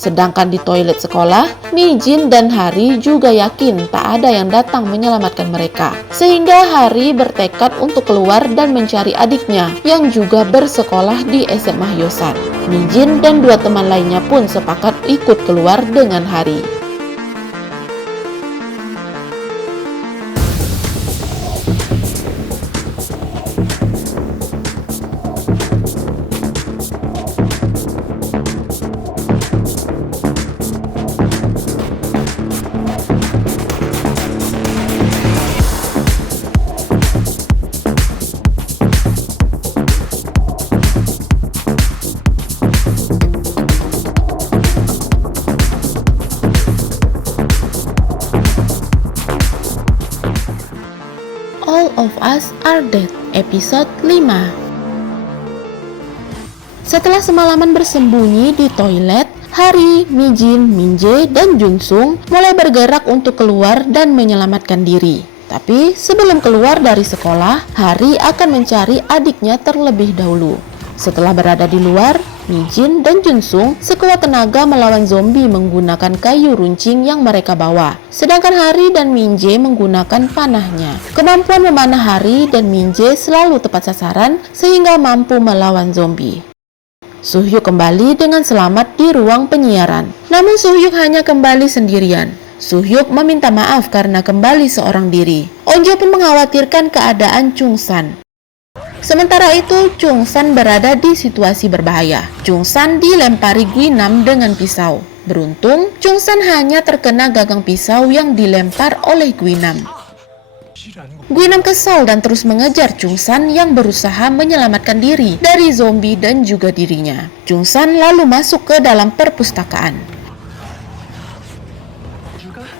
Sedangkan di toilet sekolah, Mijin dan Hari juga yakin tak ada yang datang menyelamatkan mereka. Sehingga Hari bertekad untuk keluar dan mencari adiknya yang juga bersekolah di SMA Hyosan. Mijin dan dua teman lainnya pun sepakat ikut keluar dengan Hari. All of Us Are Dead, episode 5. Setelah semalaman bersembunyi di toilet, Hari, Mijin, Minjae, dan Junsung mulai bergerak untuk keluar dan menyelamatkan diri. Tapi sebelum keluar dari sekolah, Hari akan mencari adiknya terlebih dahulu. Setelah berada di luar, Mijin dan Junsung sekuat tenaga melawan zombie menggunakan kayu runcing yang mereka bawa. Sedangkan Hari dan Minjae menggunakan panahnya. Kemampuan memanah Hari dan Minjae selalu tepat sasaran sehingga mampu melawan zombie. Suhyuk kembali dengan selamat di ruang penyiaran. Namun Suhyuk hanya kembali sendirian. Suhyuk meminta maaf karena kembali seorang diri. Onjo pun mengkhawatirkan keadaan Chungsan. Sementara itu, Chungsan berada di situasi berbahaya. Chungsan dilempari Guinam dengan pisau. Beruntung, Chungsan hanya terkena gagang pisau yang dilempar oleh Guinam. Guinam kesal dan terus mengejar Chungsan yang berusaha menyelamatkan diri dari zombie dan juga dirinya. Chungsan lalu masuk ke dalam perpustakaan.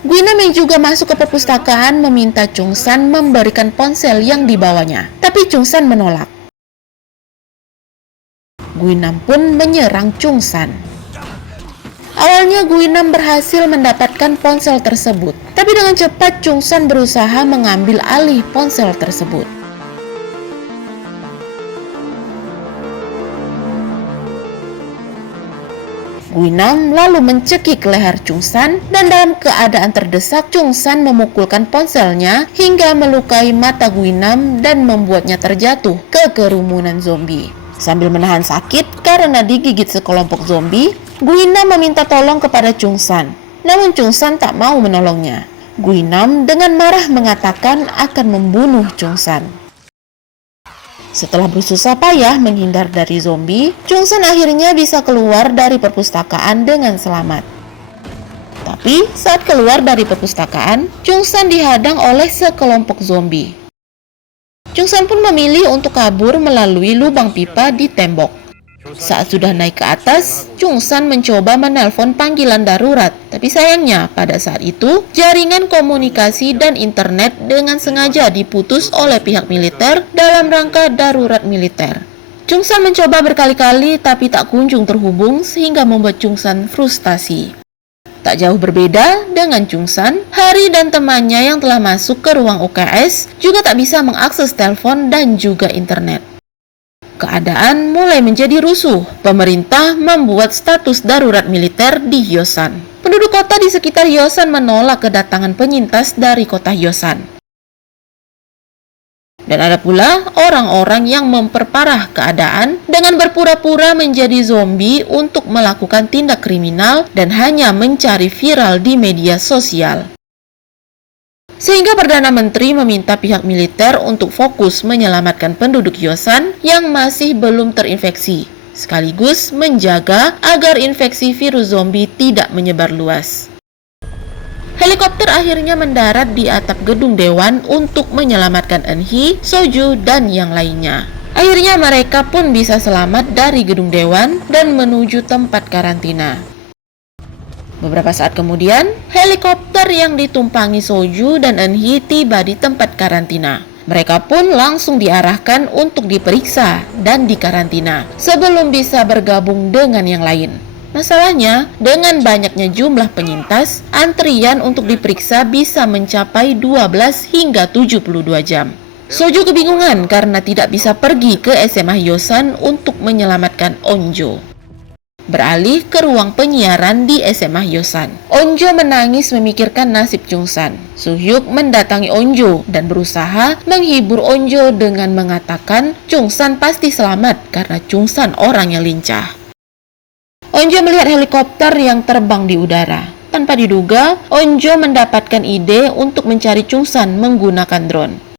Guinam yang juga masuk ke perpustakaan meminta Chungsan memberikan ponsel yang dibawanya, tapi Chungsan menolak. Guinam pun menyerang Chungsan. Awalnya Guinam berhasil mendapatkan ponsel tersebut, tapi dengan cepat Chungsan berusaha mengambil alih ponsel tersebut. Guinam lalu mencekik leher Chungsan dan dalam keadaan terdesak Chungsan memukulkan ponselnya hingga melukai mata Guinam dan membuatnya terjatuh ke kerumunan zombie. Sambil menahan sakit karena digigit sekelompok zombie, Guinam meminta tolong kepada Chungsan. Namun Chungsan tak mau menolongnya. Guinam dengan marah mengatakan akan membunuh Chungsan. Setelah bersusah payah menghindar dari zombie, Chungsan akhirnya bisa keluar dari perpustakaan dengan selamat. Tapi saat keluar dari perpustakaan, Chungsan dihadang oleh sekelompok zombie. Chungsan pun memilih untuk kabur melalui lubang pipa di tembok. Saat sudah naik ke atas, Chungsan mencoba menelpon panggilan darurat. Tapi sayangnya, pada saat itu, jaringan komunikasi dan internet dengan sengaja diputus oleh pihak militer dalam rangka darurat militer. Chungsan mencoba berkali-kali tapi tak kunjung terhubung sehingga membuat Chungsan frustasi. Tak jauh berbeda dengan Chungsan, Hari dan temannya yang telah masuk ke ruang UKS juga tak bisa mengakses telepon dan juga internet. Keadaan mulai menjadi rusuh. Pemerintah membuat status darurat militer di Hyosan. Penduduk kota di sekitar Hyosan menolak kedatangan penyintas dari kota Hyosan. Dan ada pula orang-orang yang memperparah keadaan dengan berpura-pura menjadi zombie untuk melakukan tindak kriminal dan hanya mencari viral di media sosial. Sehingga Perdana Menteri meminta pihak militer untuk fokus menyelamatkan penduduk Hyosan yang masih belum terinfeksi, sekaligus menjaga agar infeksi virus zombie tidak menyebar luas. Helikopter akhirnya mendarat di atap gedung dewan untuk menyelamatkan Eunhee, Soju, dan yang lainnya. Akhirnya mereka pun bisa selamat dari gedung dewan dan menuju tempat karantina. Beberapa saat kemudian, helikopter yang ditumpangi Soju dan Eunhee tiba di tempat karantina. Mereka pun langsung diarahkan untuk diperiksa dan dikarantina sebelum bisa bergabung dengan yang lain. Masalahnya, dengan banyaknya jumlah penyintas, antrian untuk diperiksa bisa mencapai 12 hingga 72 jam. Soju kebingungan karena tidak bisa pergi ke SMA Hyosan untuk menyelamatkan Onjo. beralih ke ruang penyiaran di SMA Hyosan. Onjo menangis memikirkan nasib Chungsan. Suhyuk mendatangi Onjo dan berusaha menghibur Onjo dengan mengatakan Chungsan pasti selamat karena Chungsan orangnya lincah. Onjo melihat helikopter yang terbang di udara. Tanpa diduga, Onjo mendapatkan ide untuk mencari Chungsan menggunakan drone.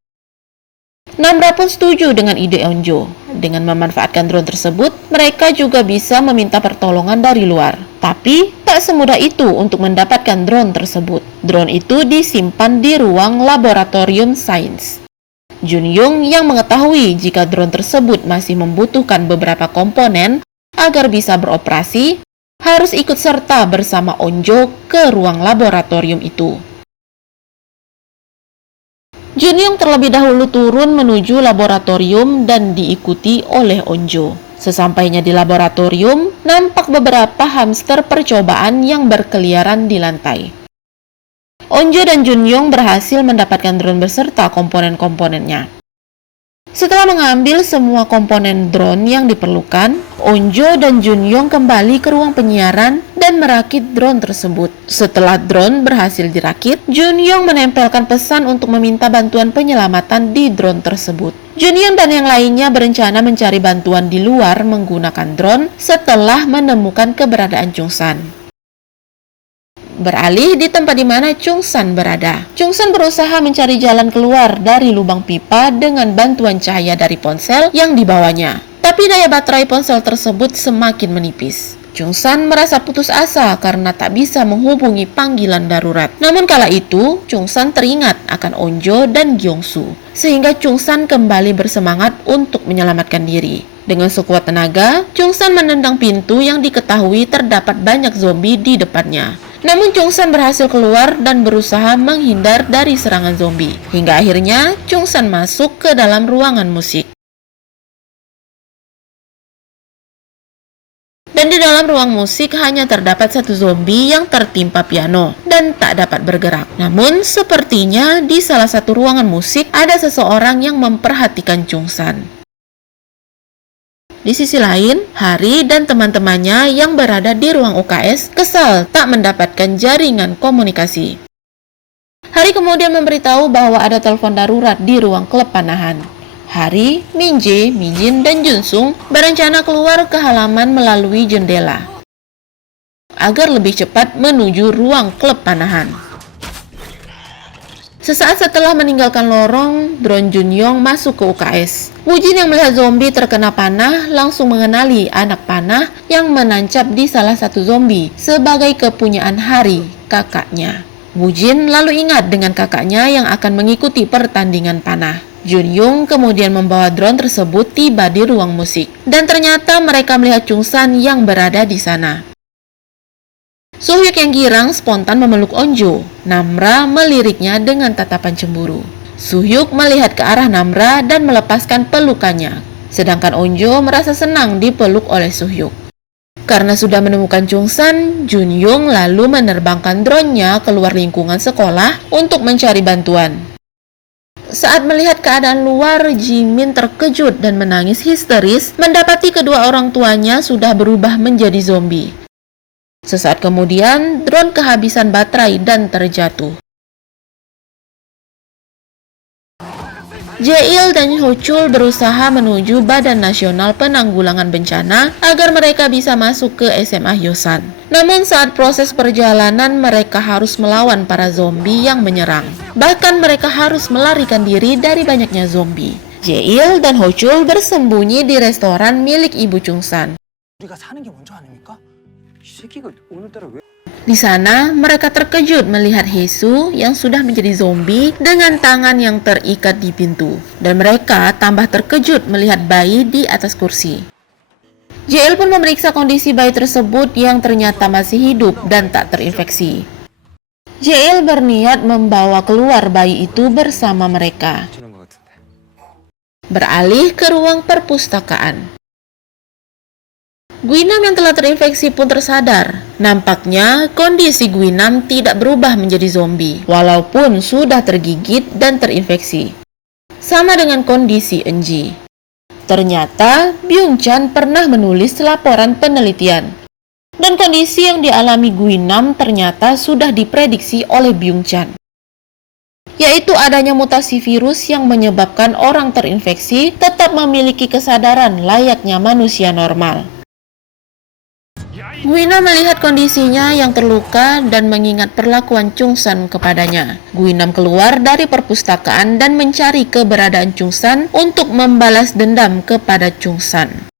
Namra pun setuju dengan ide Onjo. Dengan memanfaatkan drone tersebut, mereka juga bisa meminta pertolongan dari luar. Tapi, tak semudah itu untuk mendapatkan drone tersebut. Drone itu disimpan di ruang laboratorium sains. Junyoung yang mengetahui jika drone tersebut masih membutuhkan beberapa komponen agar bisa beroperasi, harus ikut serta bersama Onjo ke ruang laboratorium itu. Junyoung terlebih dahulu turun menuju laboratorium dan diikuti oleh Onjo. Sesampainya di laboratorium, nampak beberapa hamster percobaan yang berkeliaran di lantai. Onjo dan Junyoung berhasil mendapatkan drone beserta komponen-komponennya. Setelah mengambil semua komponen drone yang diperlukan, Onjo dan Junyoung kembali ke ruang penyiaran dan merakit drone tersebut. Setelah drone berhasil dirakit, Junyoung menempelkan pesan untuk meminta bantuan penyelamatan di drone tersebut. Junyoung dan yang lainnya berencana mencari bantuan di luar menggunakan drone setelah menemukan keberadaan Chungsan. Beralih di tempat di mana Chungsan berada. Chungsan berusaha mencari jalan keluar dari lubang pipa dengan bantuan cahaya dari ponsel yang dibawanya. Tapi daya baterai ponsel tersebut semakin menipis. Chungsan merasa putus asa karena tak bisa menghubungi panggilan darurat. Namun kala itu, Chungsan teringat akan Onjo dan Gyeongsu, sehingga Chungsan kembali bersemangat untuk menyelamatkan diri. Dengan sekuat tenaga, Chungsan menendang pintu yang diketahui terdapat banyak zombie di depannya. Namun Chungsan berhasil keluar dan berusaha menghindar dari serangan zombie. Hingga akhirnya Chungsan masuk ke dalam ruangan musik. Dan di dalam ruang musik hanya terdapat satu zombie yang tertimpa piano dan tak dapat bergerak. Namun sepertinya di salah satu ruangan musik ada seseorang yang memperhatikan Chungsan. Di sisi lain, Hari dan teman-temannya yang berada di ruang UKS kesal tak mendapatkan jaringan komunikasi. Hari kemudian memberitahu bahwa ada telepon darurat di ruang klub panahan. Hari, Minjae, Mijin, dan Junsung berencana keluar ke halaman melalui jendela agar lebih cepat menuju ruang klub panahan. Sesaat setelah meninggalkan lorong, drone Junyoung masuk ke UKS. Wujin yang melihat zombie terkena panah langsung mengenali anak panah yang menancap di salah satu zombie sebagai kepunyaan Hari, kakaknya. Wujin lalu ingat dengan kakaknya yang akan mengikuti pertandingan panah. Junyoung kemudian membawa drone tersebut tiba di ruang musik. Dan ternyata mereka melihat Chungsan yang berada di sana. Suhyuk yang girang spontan memeluk Onjo. Namra meliriknya dengan tatapan cemburu. Suhyuk melihat ke arah Namra dan melepaskan pelukannya. Sedangkan Onjo merasa senang dipeluk oleh Suhyuk. Karena sudah menemukan Chungsan, Junyoung lalu menerbangkan drone-nya keluar lingkungan sekolah untuk mencari bantuan. Saat melihat keadaan luar, Jimin terkejut dan menangis histeris mendapati kedua orang tuanya sudah berubah menjadi zombie. Sesaat kemudian, drone kehabisan baterai dan terjatuh. Jae-il dan Hochul berusaha menuju Badan Nasional Penanggulangan Bencana agar mereka bisa masuk ke SMA Hyosan. Namun saat proses perjalanan mereka harus melawan para zombie yang menyerang. Bahkan mereka harus melarikan diri dari banyaknya zombie. Jae-il dan Hochul bersembunyi di restoran milik Ibu Chungsan. Di sana, mereka terkejut melihat Hesu yang sudah menjadi zombie dengan tangan yang terikat di pintu. Dan mereka tambah terkejut melihat bayi di atas kursi. JL pun memeriksa kondisi bayi tersebut yang ternyata masih hidup dan tak terinfeksi. JL berniat membawa keluar bayi itu bersama mereka. Beralih ke ruang perpustakaan. Guinam yang telah terinfeksi pun tersadar. Nampaknya kondisi Guinam tidak berubah menjadi zombie, walaupun sudah tergigit dan terinfeksi. Sama dengan kondisi Enji. Ternyata Byung-chan pernah menulis laporan penelitian. Dan kondisi yang dialami Guinam ternyata sudah diprediksi oleh Byung Chan, yaitu adanya mutasi virus yang menyebabkan orang terinfeksi tetap memiliki kesadaran layaknya manusia normal. Guinam melihat kondisinya yang terluka dan mengingat perlakuan Chungsan kepadanya. Guinam keluar dari perpustakaan dan mencari keberadaan Chungsan untuk membalas dendam kepada Chungsan.